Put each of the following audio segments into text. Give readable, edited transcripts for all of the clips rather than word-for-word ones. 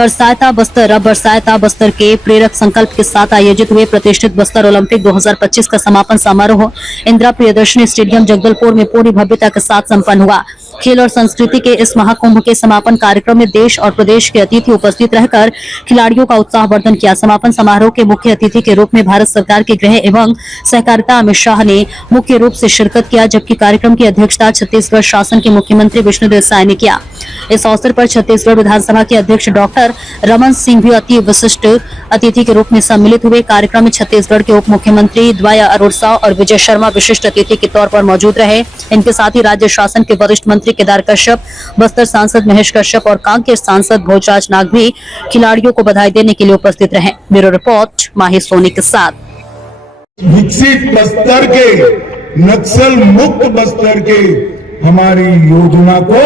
कर सहायता बस्तर अब बरसायता बस्तर के प्रेरक संकल्प के साथ आयोजित हुए प्रतिष्ठित बस्तर ओलंपिक 2025 का समापन समारोह इंदिरा प्रियदर्शनी स्टेडियम जगदलपुर में पूरी भव्यता के साथ संपन्न हुआ। खेल और संस्कृति के इस महाकुंभ के समापन कार्यक्रम में देश और प्रदेश के अतिथि उपस्थित रहकर खिलाड़ियों का उत्साहवर्धन किया। समापन समारोह के मुख्य अतिथि के रूप में भारत सरकार के गृह एवं सहकारिता अमित शाह ने मुख्य रूप से शिरकत किया, जबकि कार्यक्रम की अध्यक्षता छत्तीसगढ़ शासन के मुख्यमंत्री विष्णुदेव साय ने किया। इस अवसर पर छत्तीसगढ़ विधानसभा के अध्यक्ष डॉक्टर रमन सिंह भी अति विशिष्ट अतिथि के रूप में सम्मिलित हुए। कार्यक्रम में छत्तीसगढ़ के उप मुख्यमंत्री द्वय अरुण साव और विजय शर्मा विशिष्ट अतिथि के तौर पर मौजूद रहे। इनके साथ ही राज्य शासन के वरिष्ठ मंत्री केदार कश्यप, बस्तर सांसद महेश कश्यप और कांकेर सांसद भोजराज नाग भी खिलाड़ियों को बधाई देने के लिए उपस्थित रहे। ब्यूरो रिपोर्ट माही सोनी के साथ। विकसित बस्तर के, नक्सल मुक्त बस्तर के हमारी योजना को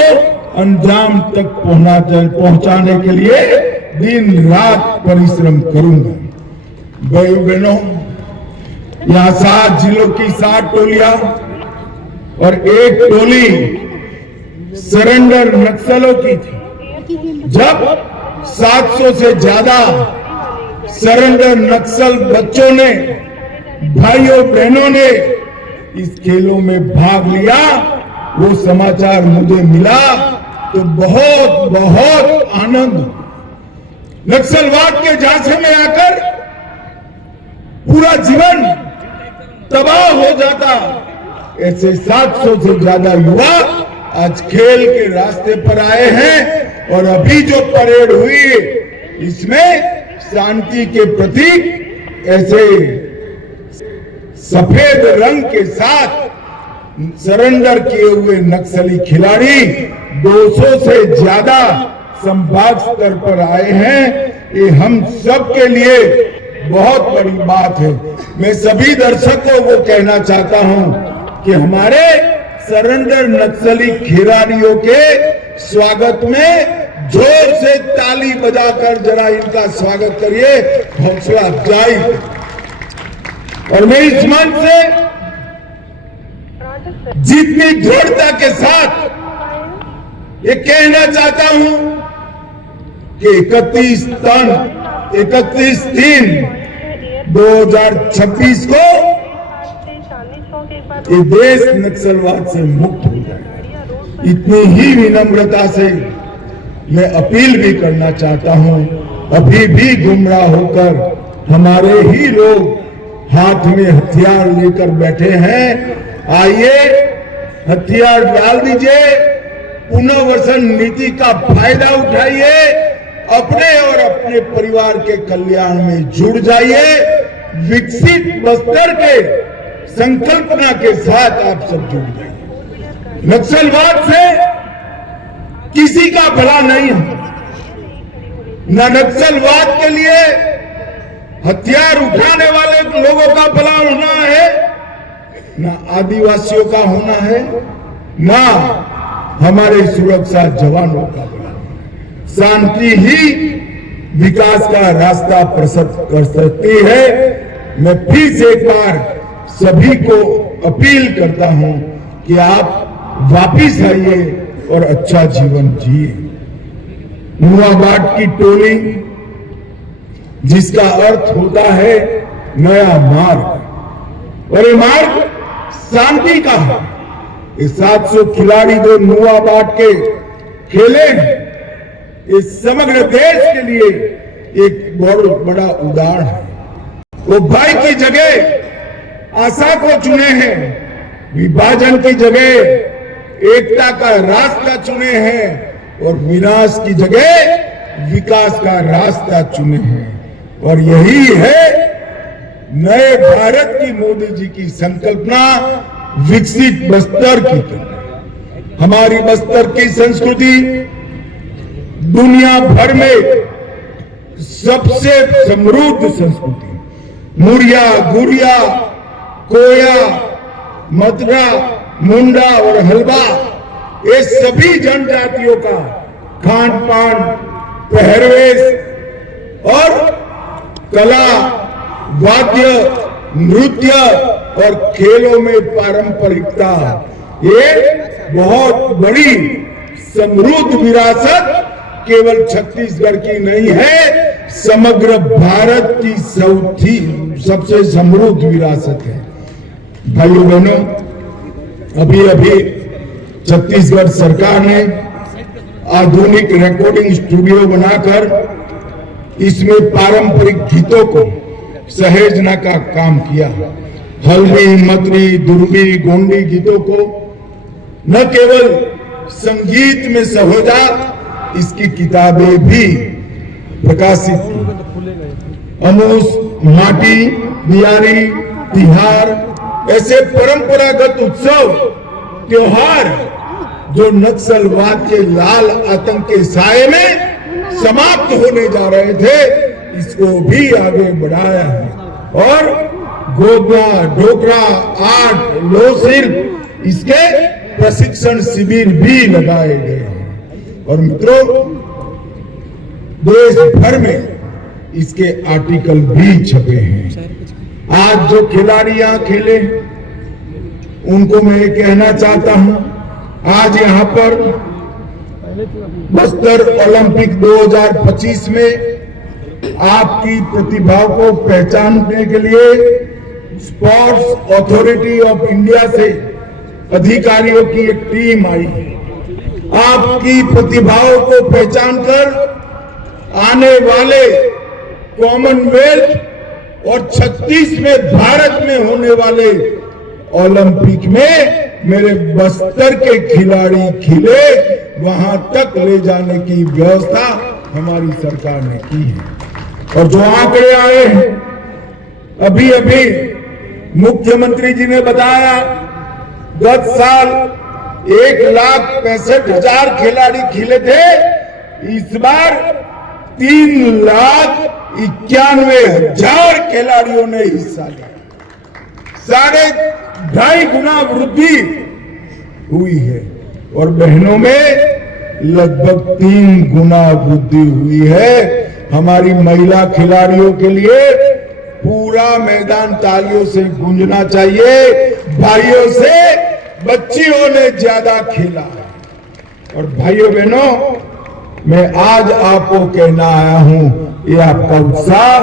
अंजाम तक पहुंचाने के लिए दिन रात परिश्रम करूंगा। भाई बहनों, यहाँ 7 जिलों की 7 टोलियां और 1 टोली सरेंडर नक्सलों की थी। जब 700 से ज्यादा सरेंडर नक्सल बच्चों ने, भाइयों बहनों ने इस खेलों में भाग लिया, वो समाचार मुझे मिला तो बहुत बहुत आनंद। नक्सलवाद के झांसे में आकर पूरा जीवन तबाह हो जाता, ऐसे 700 से ज्यादा युवा आज खेल के रास्ते पर आए हैं। और अभी जो परेड हुई इसमें शांति के प्रतीक ऐसे सफेद रंग के साथ सरेंडर किए हुए नक्सली खिलाड़ी 200 से ज्यादा संभाग स्तर पर आए हैं। ये हम सब के लिए बहुत बड़ी बात है। मैं सभी दर्शकों को कहना चाहता हूं कि हमारे सरेंडर नक्सली खिलाड़ियों के स्वागत में जोर से ताली बजाकर जरा इनका स्वागत करिए, हौसला अफजाई। और मैं इस मंच से जितनी दृढ़ता के साथ ये कहना चाहता हूं कि 31/3/2026 को ये देश नक्सलवाद से मुक्त हो जाए। इतनी ही विनम्रता से मैं अपील भी करना चाहता हूं, अभी भी गुमराह होकर हमारे ही लोग हाथ में हथियार लेकर बैठे हैं। आइए हथियार डाल दीजिए, पुनर्वसन नीति का फायदा उठाइए, अपने और अपने परिवार के कल्याण में जुड़ जाइए। विकसित बस्तर के संकल्पना के साथ आप सब जुड़ जाइए। नक्सलवाद से किसी का भला नहीं है, न नक्सलवाद के लिए हथियार उठाने वाले लोगों का भला होना है, न आदिवासियों का होना है, न हमारे सुरक्षा जवानों का भला। शांति ही विकास का रास्ता प्रशस्त कर सकती है। मैं फिर से एक बार सभी को अपील करता हूं कि आप वापिस आइए और अच्छा जीवन जिए। नुआबाट की टोली, जिसका अर्थ होता है नया मार्ग, और ये मार्ग शांति का है। ये 700 खिलाड़ी जो नुआबाट के खेले इस समग्र देश के लिए एक बहुत बड़ा उदाहरण है। वो भाई की जगह आशा को चुने हैं, विभाजन की जगह एकता का रास्ता चुने हैं और विनाश की जगह विकास का रास्ता चुने हैं। और यही है नए भारत की मोदी जी की संकल्पना, विकसित बस्तर की तरफ। हमारी बस्तर की संस्कृति दुनिया भर में सबसे समृद्ध संस्कृति। मुरिया, गुरिया, कोया, मदरा, मुंडा और हलवा, ये सभी जनजातियों का खान पान, पहरवेश और कला, वाद्य, नृत्य और खेलों में पारंपरिकता, ये बहुत बड़ी समृद्ध विरासत केवल छत्तीसगढ़ की नहीं है, समग्र भारत की सबसे समृद्ध विरासत है। भाइयों बहनों, अभी अभी छत्तीसगढ़ सरकार ने आधुनिक रिकॉर्डिंग स्टूडियो बनाकर इसमें पारंपरिक गीतों को सहेजने का काम किया। हल्दी, मतरी, दुर्बी, गोंडी गीतों को न केवल संगीत में सहेजा, इसकी किताबें भी प्रकाशित की। अमूस, माटी, बियारी, तिहार ऐसे परंपरागत उत्सव त्योहार जो नक्सलवाद के लाल आतंक के साए में समाप्त होने जा रहे थे, इसको भी आगे बढ़ाया है। और गोदना, डोकरा, आर्ट, लोकशिल्प, इसके प्रशिक्षण शिविर भी लगाए गए हैं। और मित्रों, देश भर में इसके आर्टिकल भी छपे हैं। आज जो खिलाड़ी यहां खेले, उनको मैं ये कहना चाहता हूं, आज यहां पर बस्तर ओलंपिक 2025 में आपकी प्रतिभा को पहचानने के लिए स्पोर्ट्स अथॉरिटी ऑफ इंडिया से अधिकारियों की एक टीम आई। आपकी प्रतिभाओं को पहचान कर आने वाले कॉमनवेल्थ और 36 में भारत में होने वाले ओलंपिक में मेरे बस्तर के खिलाड़ी खिले, वहां तक ले जाने की व्यवस्था हमारी सरकार ने की है। और जो आंकड़े आए हैं, अभी अभी मुख्यमंत्री जी ने बताया, गत साल 1,65,000 खिलाड़ी खिले थे, इस बार 3,91,000 खिलाड़ियों ने हिस्सा लिया। 2.5 गुना वृद्धि हुई है। और बहनों में लगभग 3 गुना वृद्धि हुई है। हमारी महिला खिलाड़ियों के लिए पूरा मैदान तालियों से गूंजना चाहिए। भाइयों से बच्चियों ने ज्यादा खेला है। और भाइयों बहनों, मैं आज आपको कहना आया हूं, ये आपका उत्साह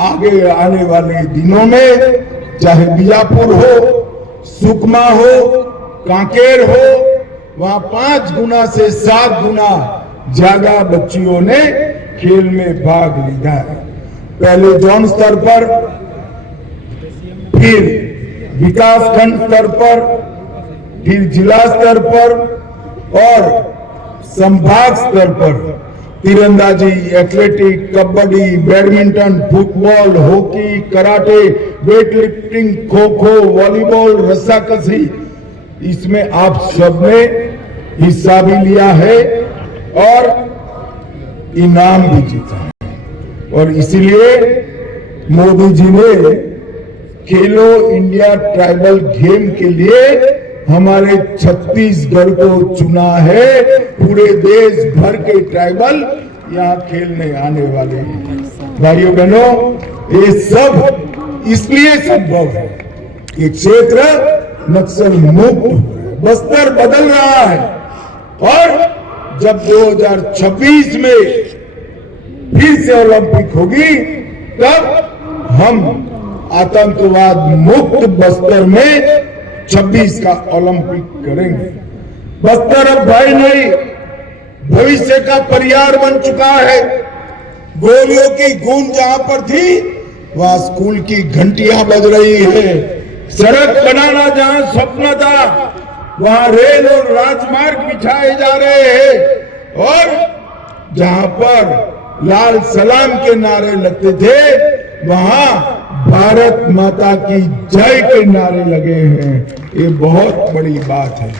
आगे आने वाले दिनों में, चाहे बीजापुर हो, सुकमा हो, कांकेर हो, वहां 5 गुना से 7 गुना ज्यादा बच्चियों ने खेल में भाग लिया है। पहले जोन स्तर पर, फिर विकासखंड स्तर पर, फिर जिला स्तर पर और संभाग स्तर पर तीरंदाजी, athletic, kabaddi, badminton, football, hockey, karate, weight lifting, kho kho, volleyball, रस्साकशी, इसमें आप सबने हिस्सा भी लिया है और इनाम भी जीता है। और इसीलिए मोदी जी ने खेलो इंडिया ट्राइबल गेम के लिए हमारे छत्तीसगढ़ को चुना है। पूरे देश भर के ट्राइबल यहाँ खेलने आने वाले हैं। भाइयों बहनों, ये सब इसलिए संभव है कि क्षेत्र नक्सल मुक्त, बस्तर बदल रहा है। और जब 2026 में फिर से ओलंपिक होगी, तब हम आतंकवाद मुक्त बस्तर में 26 का ओलंपिक करेंगे। बस्तर अब भय नहीं, भविष्य का परिवार बन चुका है। गोलियों की गूंज जहां पर थी, वहां स्कूल की घंटियां बज रही है। सड़क बनाना जहां स्वप्न था, वहां रेल और राजमार्ग बिछाए जा रहे हैं। और जहां पर लाल सलाम के नारे लगते थे, वहां भारत माता की जय के नारे लगे हैं। ये बहुत बड़ी बात है।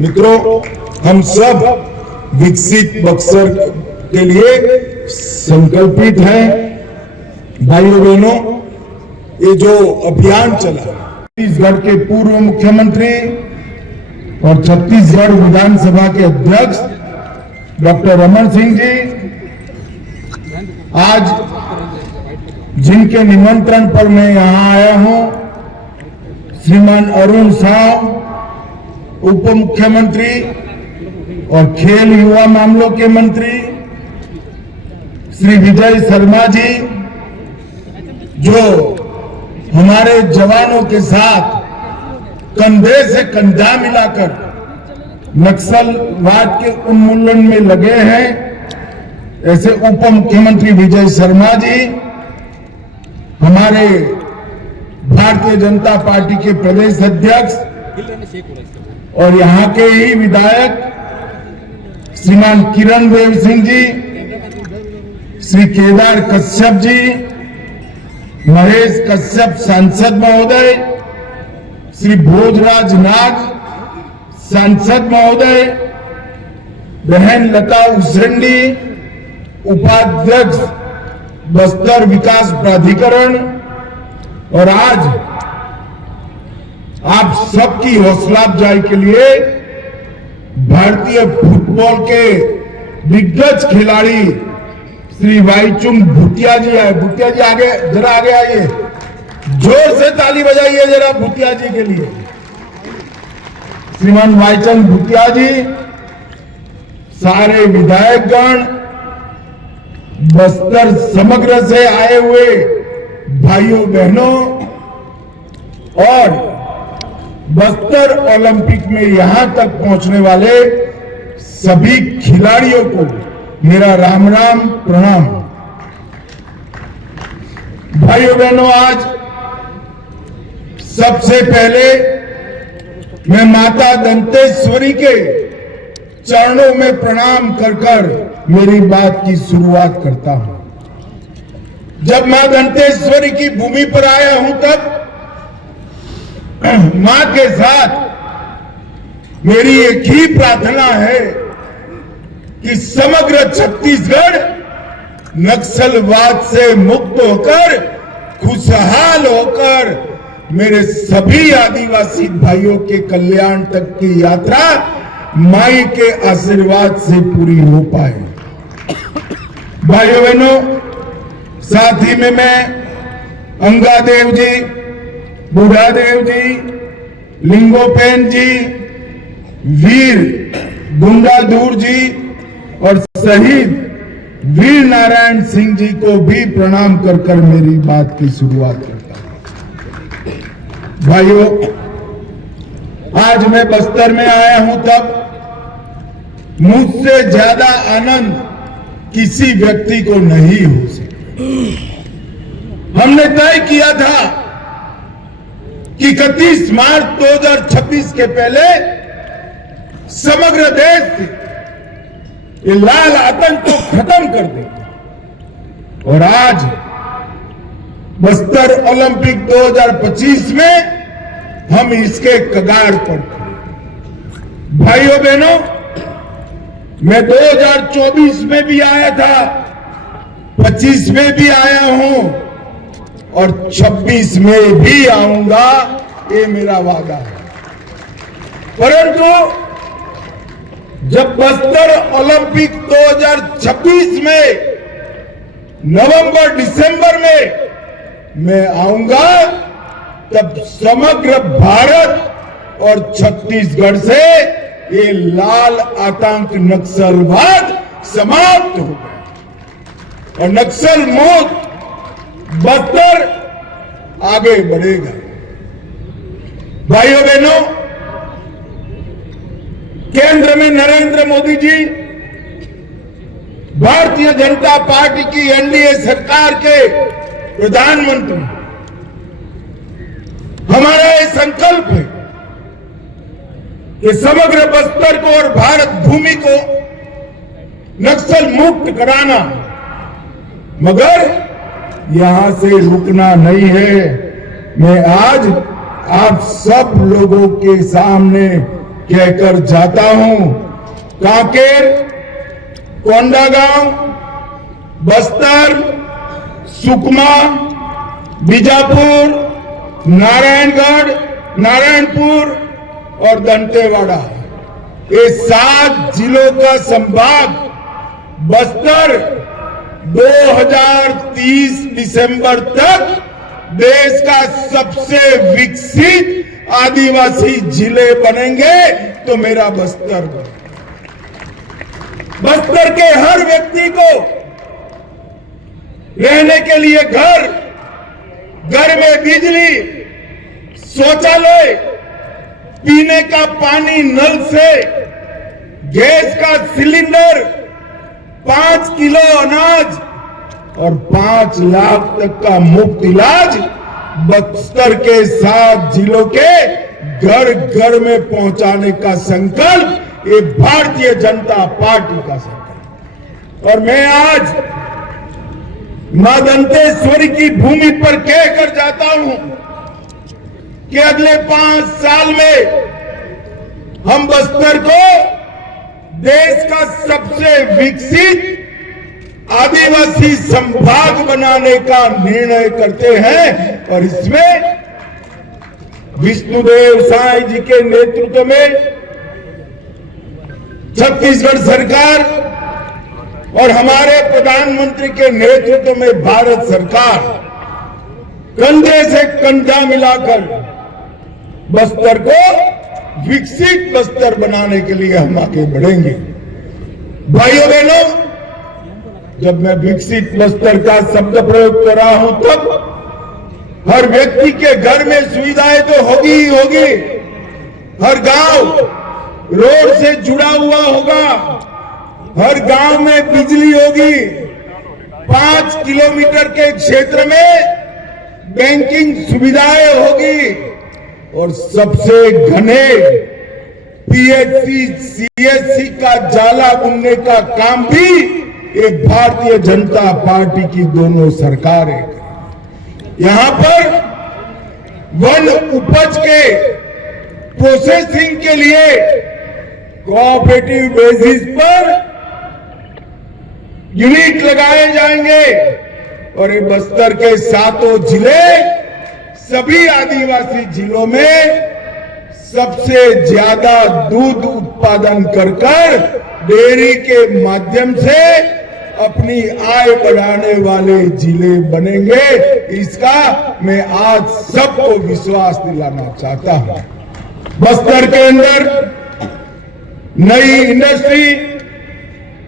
मित्रों, हम सब विकसित बक्सर के लिए संकल्पित हैं। भाइयों बहनों, ये जो अभियान चला, छत्तीसगढ़ के पूर्व मुख्यमंत्री और छत्तीसगढ़ विधानसभा के अध्यक्ष डॉक्टर रमन सिंह जी, आज जिनके निमंत्रण पर मैं यहां आया हूं, श्रीमान अरुण साव, उप मुख्यमंत्री और खेल युवा मामलों के मंत्री श्री विजय शर्मा जी, जो हमारे जवानों के साथ कंधे से कंधा मिलाकर नक्सलवाद के उन्मूलन में लगे हैं, ऐसे उप मुख्यमंत्री विजय शर्मा जी, हमारे भारतीय जनता पार्टी के प्रदेश अध्यक्ष और यहाँ के ही विधायक श्रीमान किरण देव सिंह जी, श्री केदार कश्यप जी, महेश कश्यप सांसद महोदय, श्री भोजराज नाग सांसद महोदय, बहन लता उसेंडी उपाध्यक्ष बस्तर विकास प्राधिकरण, और आज आप सबकी हौसला अफजाई के लिए भारतीय फुटबॉल के दिग्गज खिलाड़ी श्री वाईचुंग भूतिया जी आए। भूतिया जी आगे जरा आगे आइए, जोर से ताली बजाइए जरा भूतिया जी के लिए। श्रीमान वाईचुंग भूतिया जी, सारे विधायकगण, बस्तर समग्र से आए हुए भाइयों बहनों और बस्तर ओलंपिक में यहां तक पहुंचने वाले सभी खिलाड़ियों को मेरा राम राम प्रणाम। भाइयों बहनों, आज सबसे पहले मैं माता दंतेश्वरी के चरणों में प्रणाम कर कर मेरी बात की शुरुआत करता हूं। जब मां दंतेश्वरी की भूमि पर आया हूं तब मां के साथ मेरी एक ही प्रार्थना है कि समग्र छत्तीसगढ़ नक्सलवाद से मुक्त होकर, खुशहाल होकर मेरे सभी आदिवासी भाइयों के कल्याण तक की यात्रा माई के आशीर्वाद से पूरी हो पाए। भाइयों बहनों, साथ ही में मैं अंगादेव जी, बुढ़ादेव जी, लिंगोपेन जी, वीर गुंडाधुर जी और शहीद वीर नारायण सिंह जी को भी प्रणाम कर कर मेरी बात की शुरुआत करता हूं। भाइयों, आज मैं बस्तर में आया हूं तब मुझसे ज्यादा आनंद किसी व्यक्ति को नहीं हो सकता। हमने तय किया था कि 31 मार्च 2026 के पहले समग्र देश से ये लाल आतंक को खत्म कर देंगे, और आज बस्तर ओलंपिक 2025 में हम इसके कगार पर खड़े। भाइयों बहनों, मैं 2024 में भी आया था, 25 में भी आया हूं और 26 में भी आऊंगा, ये मेरा वादा है। परंतु जब बस्तर ओलंपिक 2026 में नवंबर दिसंबर में मैं आऊंगा, तब समग्र भारत और छत्तीसगढ़ से ये लाल आतंक नक्सलवाद समाप्त हो गया और नक्सल मुक्त बस्तर आगे बढ़ेगा। भाइयों बहनों, केंद्र में नरेंद्र मोदी जी, भारतीय जनता पार्टी की एनडीए सरकार के प्रधानमंत्री, हमारा ये संकल्प है कि समग्र बस्तर को और भारत भूमि को नक्सल मुक्त कराना, मगर यहां से रुकना नहीं है। मैं आज आप सब लोगों के सामने कहकर जाता हूं, कांकेर, कोंडागांव, बस्तर, सुकमा, बीजापुर, नारायणगढ़, नारायणपुर और दंतेवाड़ा, ये 7 जिलों का संभाग बस्तर 2030 दिसंबर तक देश का सबसे विकसित आदिवासी जिले बनेंगे, तो मेरा बस्तर बनेगा। बस्तर के हर व्यक्ति को रहने के लिए घर, घर में बिजली, शौचालय, पीने का पानी नल से, गैस का सिलेंडर, 5 किलो अनाज और 5 लाख तक का मुफ्त इलाज बस्तर के 7 जिलों के घर घर में पहुंचाने का संकल्प ये भारतीय जनता पार्टी का संकल्प। और मैं आज मां दंतेश्वरी की भूमि पर कहकर जाता हूं कि अगले 5 साल में हम बस्तर को देश का सबसे विकसित आदिवासी संभाग बनाने का निर्णय करते हैं। और इसमें विष्णुदेव साय जी के नेतृत्व में छत्तीसगढ़ सरकार और हमारे प्रधानमंत्री के नेतृत्व में भारत सरकार कंधे से कंधा मिलाकर बस्तर को विकसित बस्तर बनाने के लिए हम आगे बढ़ेंगे। भाइयों बहनों, जब मैं विकसित बस्तर का शब्द प्रयोग कर रहा हूं तब हर व्यक्ति के घर में सुविधाएं तो होगी ही होगी। हर गांव रोड से जुड़ा हुआ होगा, हर गांव में बिजली होगी, 5 किलोमीटर के क्षेत्र में बैंकिंग सुविधाएं होगी और सबसे घने पीएचसी, सीएचसी का जाला बुनने का काम भी एक भारतीय जनता पार्टी की दोनों सरकारें। यहां पर वन उपज के प्रोसेसिंग के लिए कोऑपरेटिव बेसिस पर यूनिट लगाए जाएंगे और ये बस्तर के 7 जिले सभी आदिवासी जिलों में सबसे ज्यादा दूध उत्पादन कर डेयरी के माध्यम से अपनी आय बढ़ाने वाले जिले बनेंगे। इसका मैं आज सबको विश्वास दिलाना चाहता हूं। बस्तर के अंदर नई इंडस्ट्री,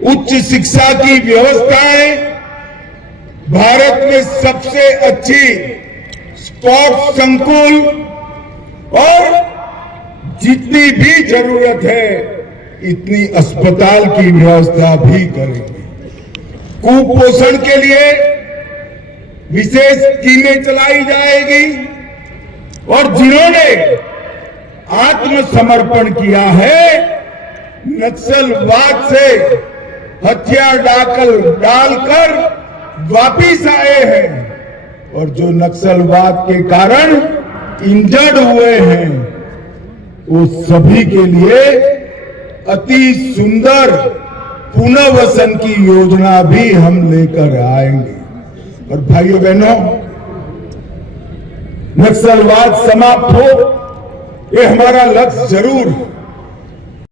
उच्च शिक्षा की व्यवस्थाएं, भारत में सबसे अच्छी स्पोर्ट्स संकुल और जितनी भी जरूरत है इतनी अस्पताल की व्यवस्था भी करेंगे। कुपोषण के लिए विशेष टीमें चलाई जाएगी और जिन्होंने आत्मसमर्पण किया है, नक्सलवाद से हथियार डालकर वापिस आए हैं और जो नक्सलवाद के कारण इंजर्ड हुए हैं, वो सभी के लिए अति सुंदर पुनर्वसन की योजना भी हम लेकर आएंगे। और भाइयों बहनों, नक्सलवाद समाप्त हो, ये हमारा लक्ष्य जरूर है।